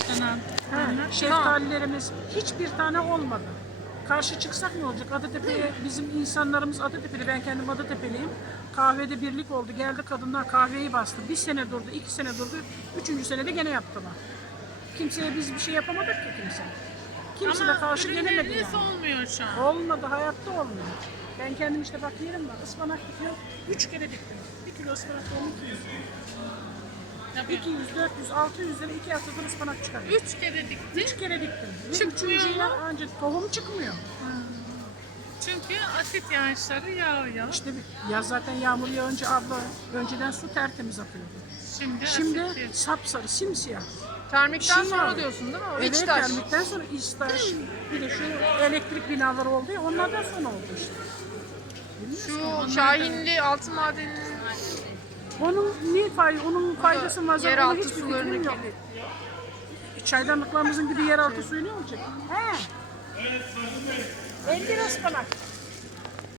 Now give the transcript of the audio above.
ağaçtan Ha, şeftalilerimiz hiçbir tane olmadı. Karşı çıksak ne olacak? Adatepe'ye bizim insanlarımız Adatepe'li, ben kendim Adatepe'liyim. Kahvede birlik oldu. Geldi kadınlar kahveyi bastı. Bir sene durdu, iki sene durdu. Üçüncü senede gene yaptılar. Kimseye biz bir şey yapamadık ki kimse. Kimse de Ama karşı gelemedi ürünleriniz yani. olmuyor şu an. Olmadı, hayatta olmuyor. Ben kendim işte bak yerim var. Ispanak dikiyorum. Üç kere diktim. Bir kilo ıspanak tohumu 200. Tabii. 200, 400, 600 lira iki haftadır ıspanak çıkarıyor. Üç kere dikti. Üç kere diktim. Ve Çıkmıyor mu? ancak tohum çıkmıyor. Çünkü asit yağışları yağıyor. İşte bir- ya zaten yağmur yağınca abla önceden su tertemiz akıyordu. Şimdi, Şimdi asitli. sapsarı, simsiyah. Termikten Çin sonra diyorsun değil mi? O Evet, iç taş. termikten sonra İstaş, bir de şu elektrik binaları oldu ya onlardan sonra oldu işte. Şu Şahinli altın madeninin Onun ne fay, onun faydası var? zaten yeraltı hiçbir fikrim sularındaki- yok. Çaydanlıklarımızın gibi yeraltı suyu ne olacak? He. 50 lira ıspanak.